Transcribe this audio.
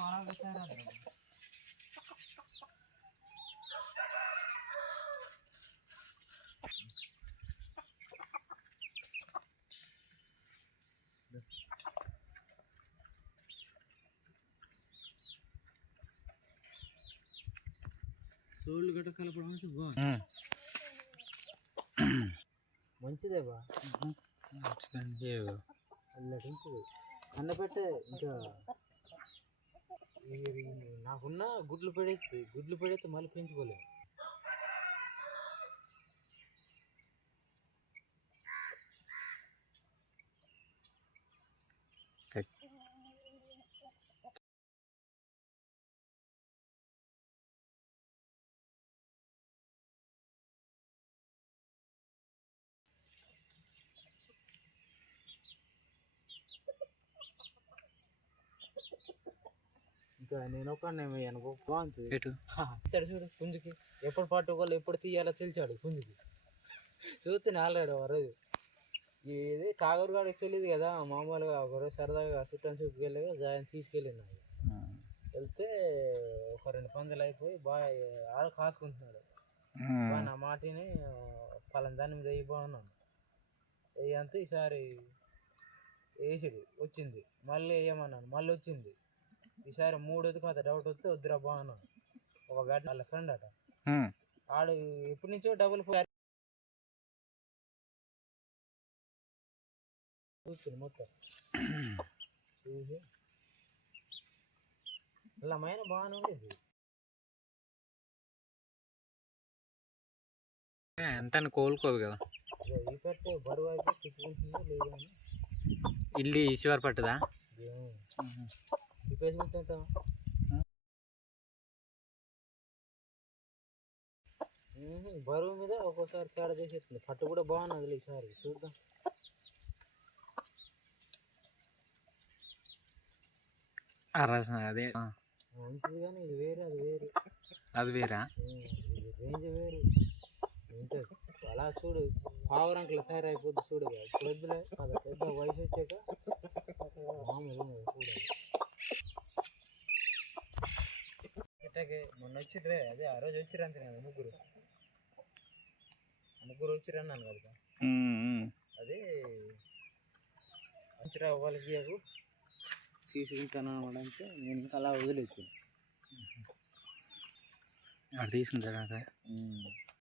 అలాగే తయారవుతుంది సోళ్ళు గట్ట కలపడం అంటే బాగుంది మంచిదే బా అల్లటించదు అన్న పెట్టే ఇంకా ఇది నాకున్న గుడ్లు పడేస్తే గుడ్లు పెడితే మళ్ళీ పెంచుకోలేదు నేను ఒకనే అనుకో ఎటు? ఇస్తాడు చూడు పుంజుకి. ఎప్పుడు పట్టుకోవాలి ఎప్పుడు తీయాలో తెలిసాడు పుంజుకి. చూస్తే ఆల్రెడీ వరది ఇది కాగూరు కాడికి తెలియదు కదా మామూలుగా ఒకరోజు సరదాగా చుట్టం చూపుకి వెళ్ళి జాయిన్ తీసుకెళ్ళింది నాకు వెళ్తే ఒక రెండు పందులు అయిపోయి బాగా ఆడ కాసుకుంటున్నాడు. నా మాటిని పలాన దాని మీద వేయి బాగున్నాను వేయంత ఈసారి వేసాడు వచ్చింది. మళ్ళీ వేయమన్నాను మళ్ళీ వచ్చింది. ఈసారి మూడు ఎదుకు డౌట్ వస్తే వద్దురా బాగున్నాను ఒక గడ్డ వాళ్ళ ఫ్రెండ్ అట. ఆడు ఎప్పటి నుంచో డబుల్ ఫోర్ కూర్చుని మొత్తం. చూసి. అలా మైన బాగానే ఉండేది. ఎంత కోలుకోదు కదా. ఈ పెట్టే బరువు అయితే తిప్పుకుంటుందో లేదో అని. ఇల్లు ఈశ్వర్ పట్టుదా? బరువు మీద ఒక్కోసారి తేడా చేసేస్తుంది. పట్టు కూడా బాగున్నది ఈసారి. చూద్దాం. అదే. మంచిది కానీ ఇది వేరే అది వేరు. అది వేరా? రేంజ్ వేరు. ఉంటుంది అలా చూడు పావురంకుల తయారైపోద్ది చూడు. ఇప్పుడు వద్దులే పెద్ద వయసు వచ్చాక మామూలు ఉండదు, చూడు ఇట్టకే మొన్న వచ్చిర్రే అదే ఆ రోజు వచ్చిర్రు అంతే నేను ముగ్గురు. ముగ్గురు వచ్చిర్రు అన్నాను కదా అదే మంచిరా వాళ్ళకి ఇయ్యకు. తీసుకుంటాను అనడంటే నేను ఇంకా అలా వదిలేసాను అక్కడ తీసిన తర్వాత.